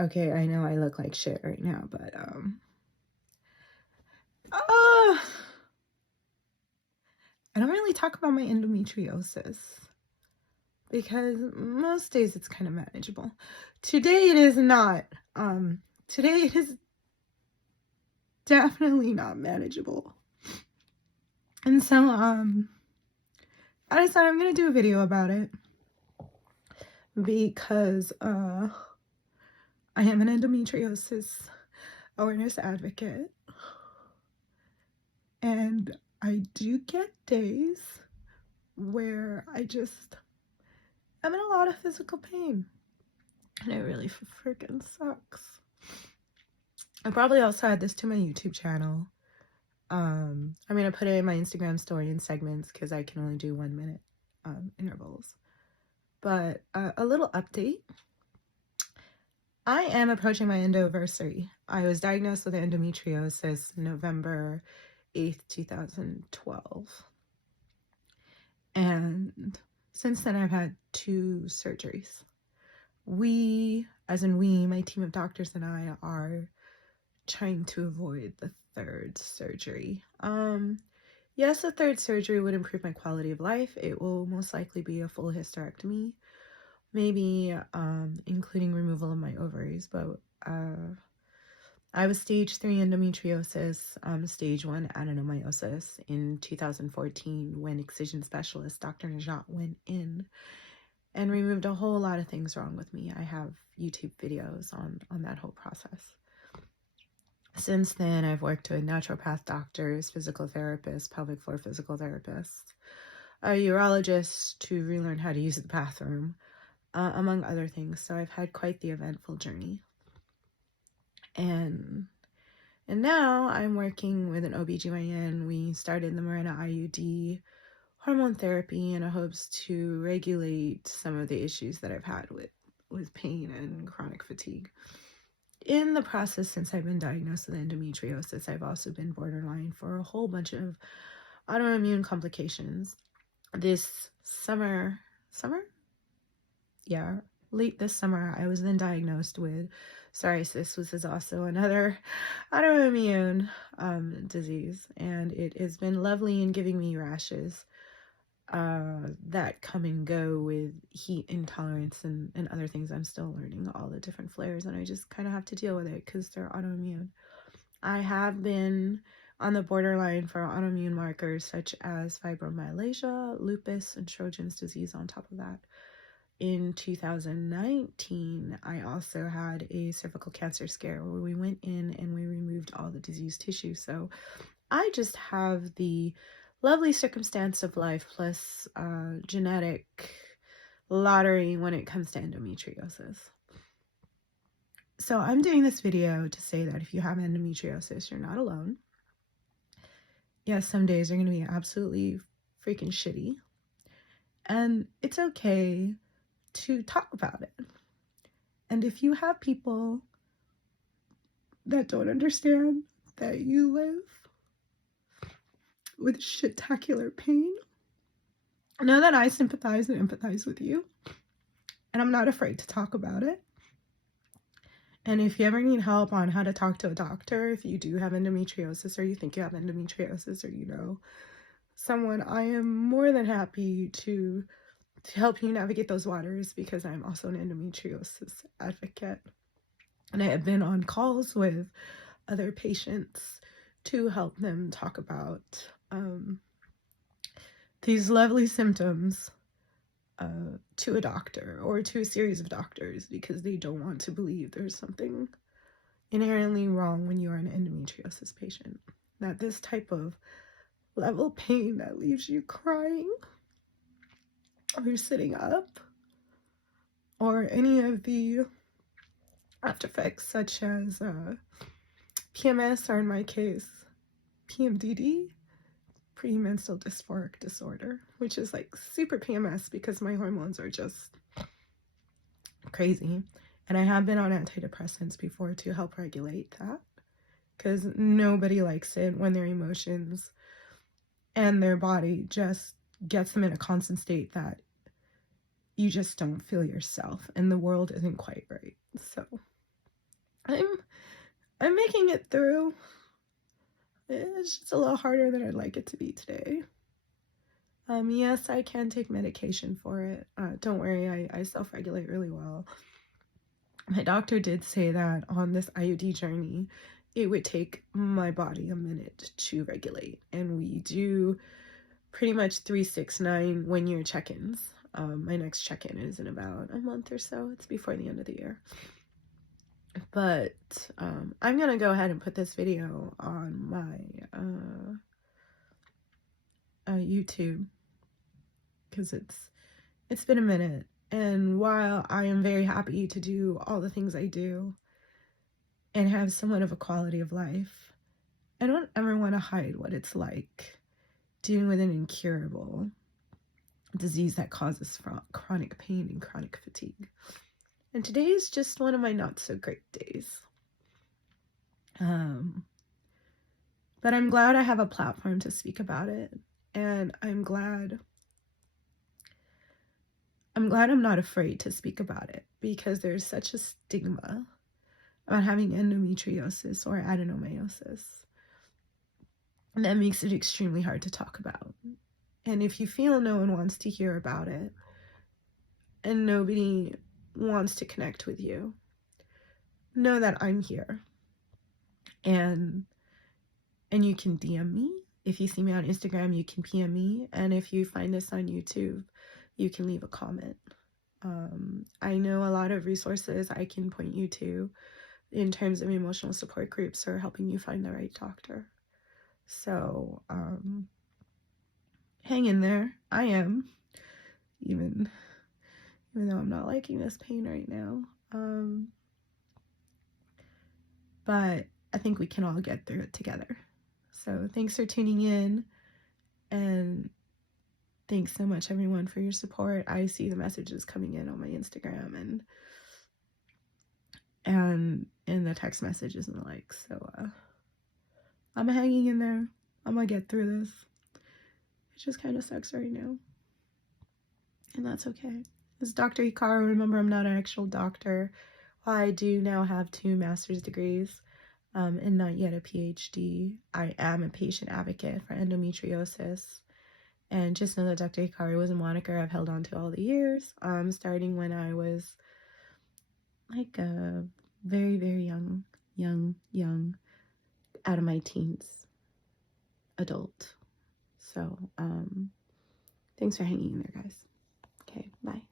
Okay, I know I look like shit right now, but uh, I don't really talk about my endometriosis because most days it's kind of manageable. Today it is not. Today it is definitely not manageable. And so I decided I'm gonna do a video about it because I am an endometriosis awareness advocate, and I do get days where I'm in a lot of physical pain, and it really freaking sucks. I probably also add this to my YouTube channel. I'm gonna put it in my Instagram story in segments because I can only do 1 minute intervals. But a little update. I am approaching my endoversary. I was diagnosed with endometriosis November 8th, 2012. And since then, I've had 2 surgeries. We, as in we, my team of doctors and I, are trying to avoid the 3rd surgery. Yes, the 3rd surgery would improve my quality of life. It will most likely be a full hysterectomy, maybe including removal of my ovaries, but I was stage 3 endometriosis, stage 1 adenomyosis in 2014 when excision specialist Dr. Najat went in and removed a whole lot of things wrong with me. I have YouTube videos on that whole process. Since then, I've worked with naturopath doctors, physical therapists, pelvic floor physical therapists, a urologist to relearn how to use the bathroom, among other things. So I've had quite the eventful journey. And now I'm working with an OBGYN. We started the Mirena IUD hormone therapy in hopes to regulate some of the issues that I've had with pain and chronic fatigue. In the process, since I've been diagnosed with endometriosis, I've also been borderline for a whole bunch of autoimmune complications. This summer? Yeah, late this summer, I was then diagnosed with psoriasis, which is also another autoimmune disease, and it has been lovely in giving me rashes that come and go with heat intolerance and other things. I'm still learning all the different flares, and I just kind of have to deal with it because they're autoimmune. I have been on the borderline for autoimmune markers such as fibromyalgia, lupus, and Sjogren's disease on top of that. In 2019, I also had a cervical cancer scare where we went in and we removed all the diseased tissue. So I just have the lovely circumstance of life plus genetic lottery when it comes to endometriosis. So I'm doing this video to say that if you have endometriosis, you're not alone. Yes, some days are going to be absolutely freaking shitty. And it's okay to talk about it. And if you have people that don't understand that you live with shit-tacular pain, know that I sympathize and empathize with you. And I'm not afraid to talk about it. And if you ever need help on how to talk to a doctor, if you do have endometriosis or you think you have endometriosis or you know someone, I am more than happy to help you navigate those waters because I'm also an endometriosis advocate. And I have been on calls with other patients to help them talk about these lovely symptoms to a doctor or to a series of doctors because they don't want to believe there's something inherently wrong when you are an endometriosis patient. That this type of level pain that leaves you crying or you're sitting up, or any of the after effects such as PMS, or in my case, PMDD, premenstrual dysphoric disorder, which is like super PMS because my hormones are just crazy. And I have been on antidepressants before to help regulate that because nobody likes it when their emotions and their body just gets them in a constant state that you just don't feel yourself and the world isn't quite right. So making it through. It's just a little harder than I'd like it to be today. Yes, I can take medication for it. Don't worry, I self-regulate really well. My doctor did say that on this IUD journey, it would take my body a minute to regulate. And we do pretty much 369 1-year check-ins. My next check-in is in about a month or so. It's before the end of the year. But I'm going to go ahead and put this video on my YouTube, because it's been a minute. And while I am very happy to do all the things I do and have somewhat of a quality of life, I don't ever want to hide what it's like dealing with an incurable disease that causes chronic pain and chronic fatigue. And today is just one of my not so great days. But I'm glad I have a platform to speak about it. And I'm glad I'm not afraid to speak about it, because there's such a stigma about having endometriosis or adenomyosis. And that makes it extremely hard to talk about. And if you feel no one wants to hear about it and nobody wants to connect with you, know that I'm here. And you can DM me. If you see me on Instagram, you can PM me. And if you find this on YouTube, you can leave a comment. I know a lot of resources I can point you to in terms of emotional support groups or helping you find the right doctor. So hang in there. I am, even though I'm not liking this pain right now. But I think we can all get through it together. So thanks for tuning in, and thanks so much, everyone, for your support. I see the messages coming in on my Instagram and in the text messages and the like. So I'm hanging in there. I'm gonna get through this. It just kind of sucks right now, and that's okay. This is Dr. Hikaru. Remember, I'm not an actual doctor. I do now have 2 master's degrees and not yet a PhD. I am a patient advocate for endometriosis. And just know that Dr. Hikaru was a moniker I've held on to all the years, starting when I was like a very, very young, out of my teens, adult. So thanks for hanging in there, guys. Okay, bye.